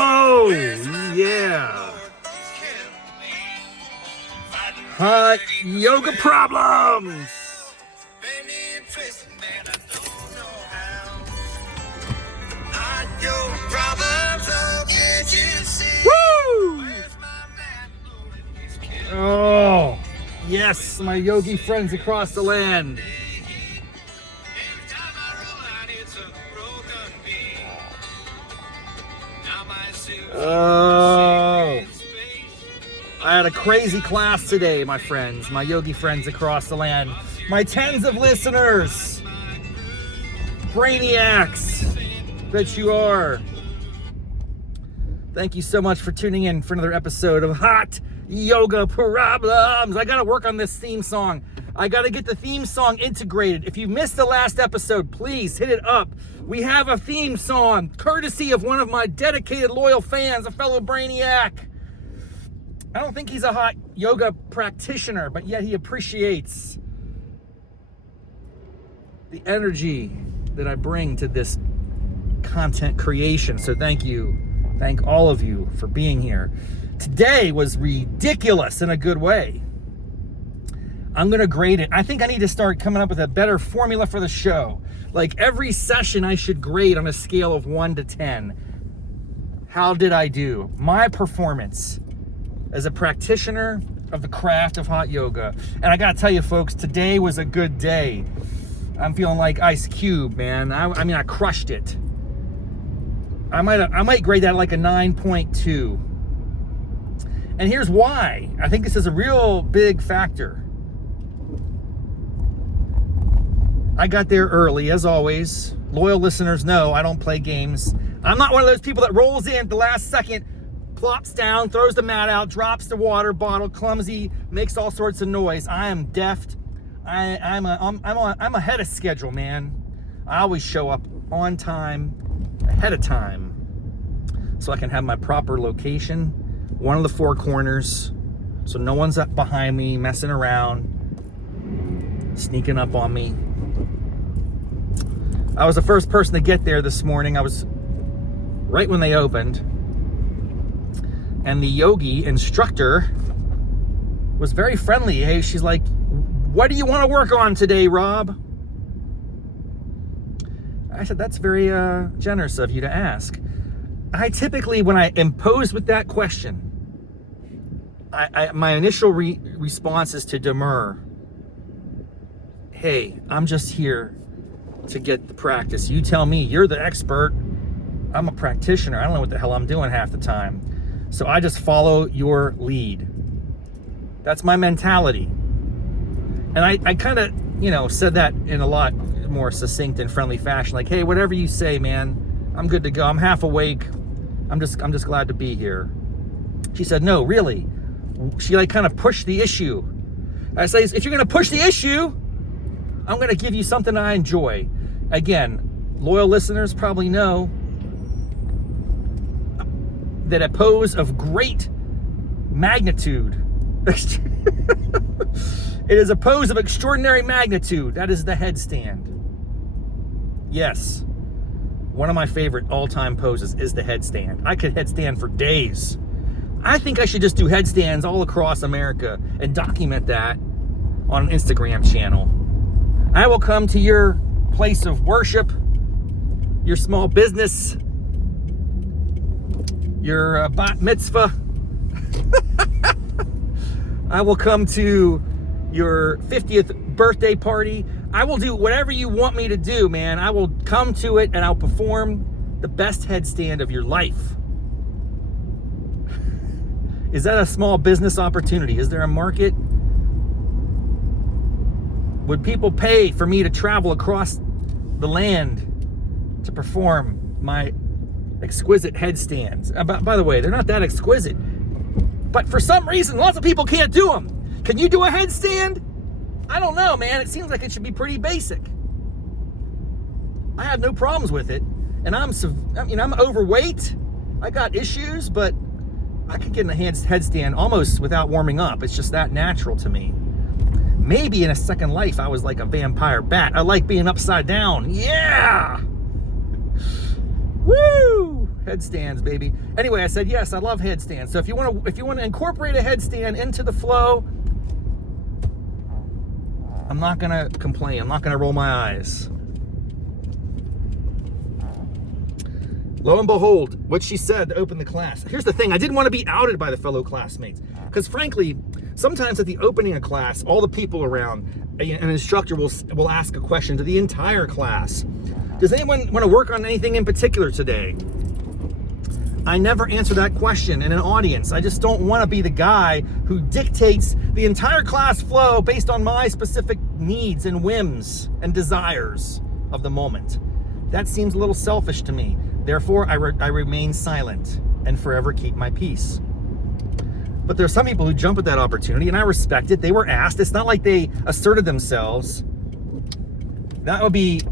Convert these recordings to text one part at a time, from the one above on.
Oh, yeah. Hot yoga problems. Woo! Oh, yes, my yogi friends across the land. Oh, I had a crazy class today, my friends, my yogi friends across the land, my tens of listeners, brainiacs that you are. Thank you so much for tuning in for another episode of Hot Yoga Problems. I gotta work on this theme song. I gotta get the theme song integrated. If you missed the last episode, please hit it up. We have a theme song, courtesy of one of my dedicated, loyal fans, a fellow brainiac. I don't think he's a hot yoga practitioner, but yet he appreciates the energy that I bring to this content creation. So thank you. Thank all of you for being here. Today was ridiculous in a good way. I'm going to grade it. I think I need to start coming up with a better formula for the show. Like every session I should grade on a scale of 1 to 10. How did I do? My performance as a practitioner of the craft of hot yoga. And I got to tell you folks, today was a good day. I'm feeling like Ice Cube, man. I mean, I crushed it. I might grade that like a 9.2. And here's why. I think this is a real big factor. I got there early, as always. Loyal listeners know I don't play games. I'm not one of those people that rolls in at the last second, plops down, throws the mat out, drops the water bottle, clumsy, makes all sorts of noise. I am deft. I'm ahead of schedule, man. I always show up on time, ahead of time, so I can have my proper location, one of the four corners, so no one's up behind me messing around, sneaking up on me. I was the first person to get there this morning. I was right when they opened, and the yogi instructor was very friendly. Hey, she's like, "What do you want to work on today, Rob?" I said, "That's very generous of you to ask." I typically, when I impose with that question, my initial response is to demur. Hey, I'm just here to get the practice. You tell me, you're the expert. I'm a practitioner. I don't know what the hell I'm doing half the time. So I just follow your lead. That's my mentality. And I kind of, said that in a lot more succinct and friendly fashion. Like, hey, whatever you say, man, I'm good to go. I'm half awake. I'm just glad to be here. She said, no, really. She kind of pushed the issue. I say, if you're going to push the issue, I'm going to give you something I enjoy. Again, loyal listeners probably know that a pose of great magnitude, it is a pose of extraordinary magnitude. That is the headstand. Yes, one of my favorite all-time poses is the headstand. I could headstand for days. I think I should just do headstands all across America and document that on an Instagram channel. I will come to your place of worship, your small business, your bat mitzvah. I will come to your 50th birthday party. I will do whatever you want me to do, man. I will come to it and I'll perform the best headstand of your life. Is that a small business opportunity? Is there a market? Would people pay for me to travel across the land to perform my exquisite headstands? By the way, they're not that exquisite. But for some reason, lots of people can't do them. Can you do a headstand? I don't know, man. It seems like it should be pretty basic. I have no problems with it. And I'm overweight. I got issues, but I could get in a headstand almost without warming up. It's just that natural to me. Maybe in a second life, I was like a vampire bat. I like being upside down. Yeah! Woo! Headstands, baby. Anyway, I said, yes, I love headstands. So if you want to incorporate a headstand into the flow, I'm not going to complain. I'm not going to roll my eyes. Lo and behold, what she said to open the class. Here's the thing. I didn't want to be outed by the fellow classmates. Because frankly, sometimes at the opening of class, all the people around, an instructor will ask a question to the entire class. Does anyone want to work on anything in particular today? I never answer that question in an audience. I just don't want to be the guy who dictates the entire class flow based on my specific needs and whims and desires of the moment. That seems a little selfish to me. Therefore, I remain silent and forever keep my peace. But there's some people who jump at that opportunity, and I respect it. They were asked. It's not like they asserted themselves. That would be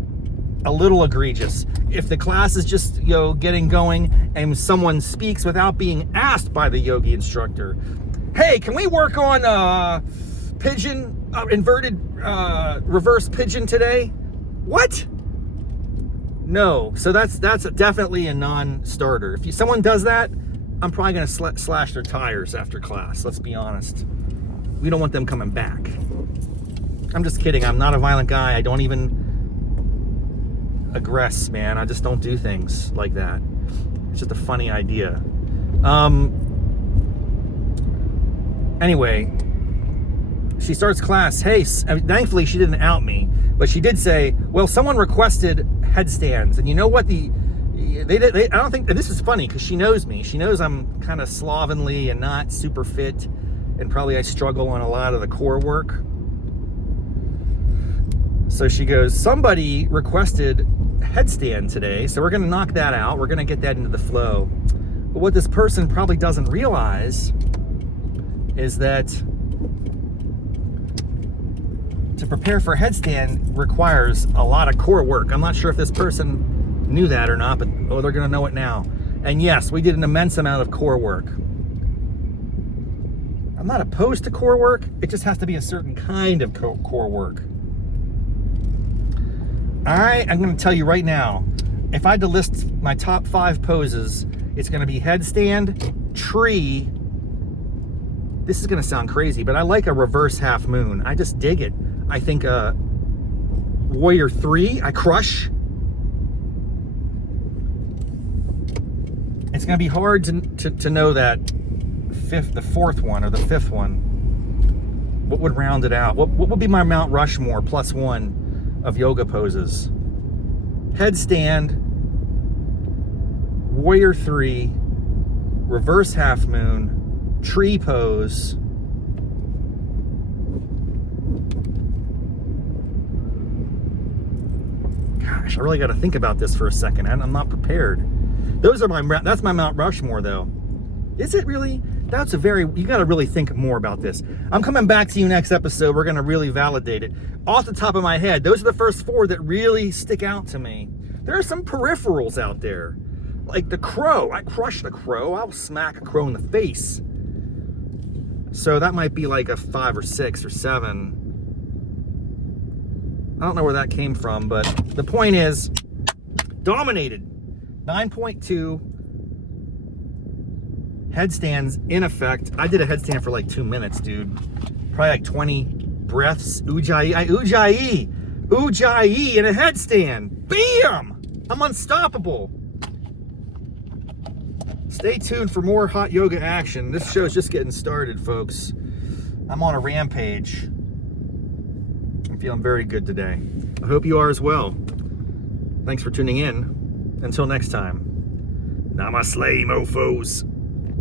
a little egregious. If the class is just, getting going and someone speaks without being asked by the yogi instructor, hey, can we work on pigeon, inverted reverse pigeon today? What? No. So that's definitely a non-starter. If someone does that, I'm probably going to slash their tires after class. Let's be honest. We don't want them coming back. I'm just kidding. I'm not a violent guy. I don't even aggress, man. I just don't do things like that. It's just a funny idea. Anyway, she starts class. Hey, thankfully she didn't out me, but she did say, well, someone requested headstands. And you know what? I don't think, and this is funny because she knows me. She knows I'm kind of slovenly and not super fit, and probably I struggle on a lot of the core work. So she goes, somebody requested headstand today, so we're going to knock that out. We're going to get that into the flow. But what this person probably doesn't realize is that to prepare for headstand requires a lot of core work. I'm not sure if this person knew that or not, but they're going to know it now. And yes, we did an immense amount of core work. I'm not opposed to core work. It just has to be a certain kind of core work. I'm going to tell you right now, if I had to list my top 5 poses, it's going to be headstand, tree. This is going to sound crazy, but I like a reverse half moon. I just dig it. I think warrior 3, I crush. It's going to be hard to know that the 4th one or the 5th one. What would round it out? What would be my Mount Rushmore +1 of yoga poses? Headstand, warrior 3, reverse half moon, tree pose. Gosh, I really got to think about this for a second. I'm not prepared. That's my Mount Rushmore though. Is it really? You got to really think more about this. I'm coming back to you next episode. We're going to really validate it. Off the top of my head, those are the first 4 that really stick out to me. There are some peripherals out there. Like the crow. I crush the crow. I'll smack a crow in the face. So that might be like a 5 or 6 or 7. I don't know where that came from, but the point is, dominated. 9.2. Headstands in effect. I did a headstand for like 2 minutes, dude. Probably like 20 breaths. Ujjayi in a headstand. Bam! I'm unstoppable. Stay tuned for more hot yoga action. This show's just getting started, folks. I'm on a rampage. I'm feeling very good today. I hope you are as well. Thanks for tuning in. Until next time. Namaste, mofos.